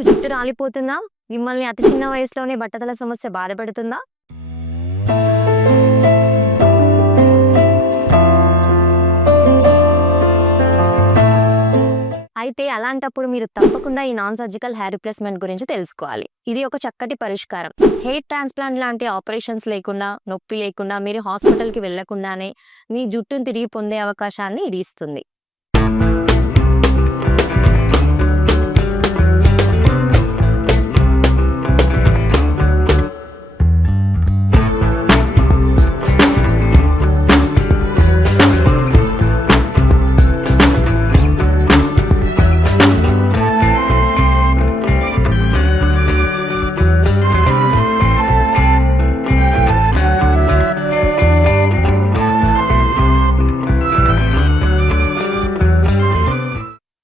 మీకు జుట్టు రాలిపోతుందా? మిమ్మల్ని అతి చిన్న వయసులోనే బట్టతల సమస్య బాధపెడుతుందా? అయితే అలాంటప్పుడు మీరు తప్పకుండా ఈ నాన్ సర్జికల్ హెయిర్ రిప్లేస్‌మెంట్ గురించి తెలుసుకోవాలి. ఇది ఒక చక్కటి పరిష్కారం. హెయిర్ ట్రాన్స్‌ప్లాంట్ లాంటి ఆపరేషన్స్ లేకుండా, నొప్పి లేకుండా మీరు హాస్పిటల్‌కి వెళ్ళకుండానే మీ జుట్టును తిరిగి పొందే అవకాశాన్ని ఇది ఇస్తుంది.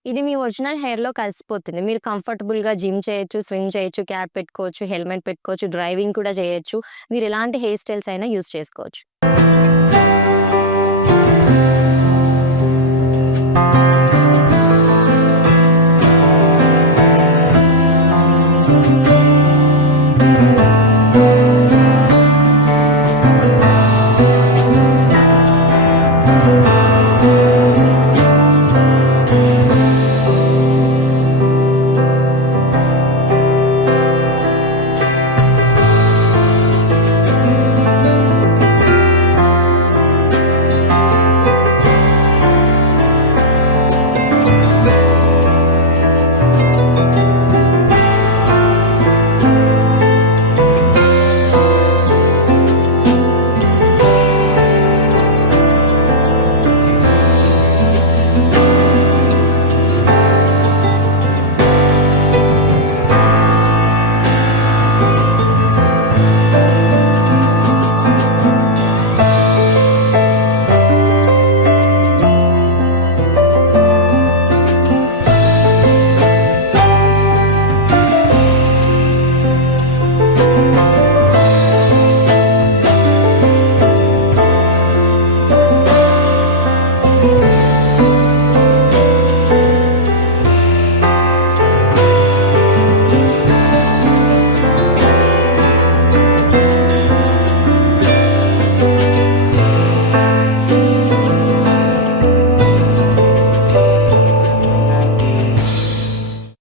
ఇది మీ ఒరిజినల్ హెయిర్‌లో కలిసిపోతుంది. మీరు కంఫర్టబుల్‌గా జిమ్ చేయొచ్చు, స్విమ్ చేయొచ్చు, క్యాప్ పెట్టుకోవచ్చు, హెల్మెట్ పెట్టుకోవచ్చు, డ్రైవింగ్ కూడా చేయొచ్చు. మీరు ఎలాంటి హెయిర్ స్టైల్స్ అయినా యూజ్ చేసుకోవచ్చు.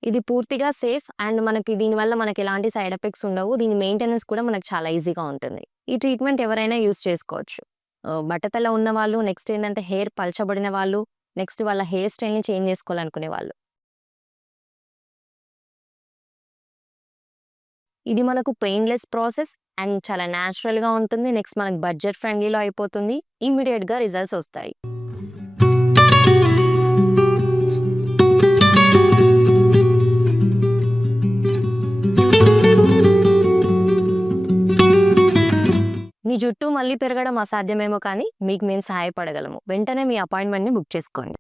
ఇది పూర్తిగా సేఫ్ అండ్ మనకి దీనివల్ల మనకి ఎలాంటి సైడ్ ఎఫెక్ట్స్ ఉండవు. దీని మెయింటెనెన్స్ కూడా మనకు చాలా ఈజీగా ఉంటుంది. ఈ ట్రీట్మెంట్ ఎవరైనా యూజ్ చేసుకోవచ్చు. బట్టతల ఉన్నవాళ్ళు, నెక్స్ట్ ఏంటంటే హెయిర్ పలచబడిన వాళ్ళు, నెక్స్ట్ వాళ్ళ హెయిర్ స్టైల్‌ని చేంజ్ చేసుకోవాలనుకునే వాళ్ళు. ఇది మనకు పెయిన్‌లెస్ ప్రాసెస్ అండ్ చాలా న్యాచురల్‌గా ఉంటుంది. నెక్స్ట్ మనకు బడ్జెట్ ఫ్రెండ్లీలో అయిపోతుంది. ఇమ్మీడియేట్‌గా రిజల్ట్స్ వస్తాయి. మీ జుట్టు మళ్ళీ పెరగడం అసాధ్యమేమో కానీ మీకు మేము సహాయపడగలము. వెంటనే మీ అపాయింట్మెంట్‌ని బుక్ చేసుకోండి.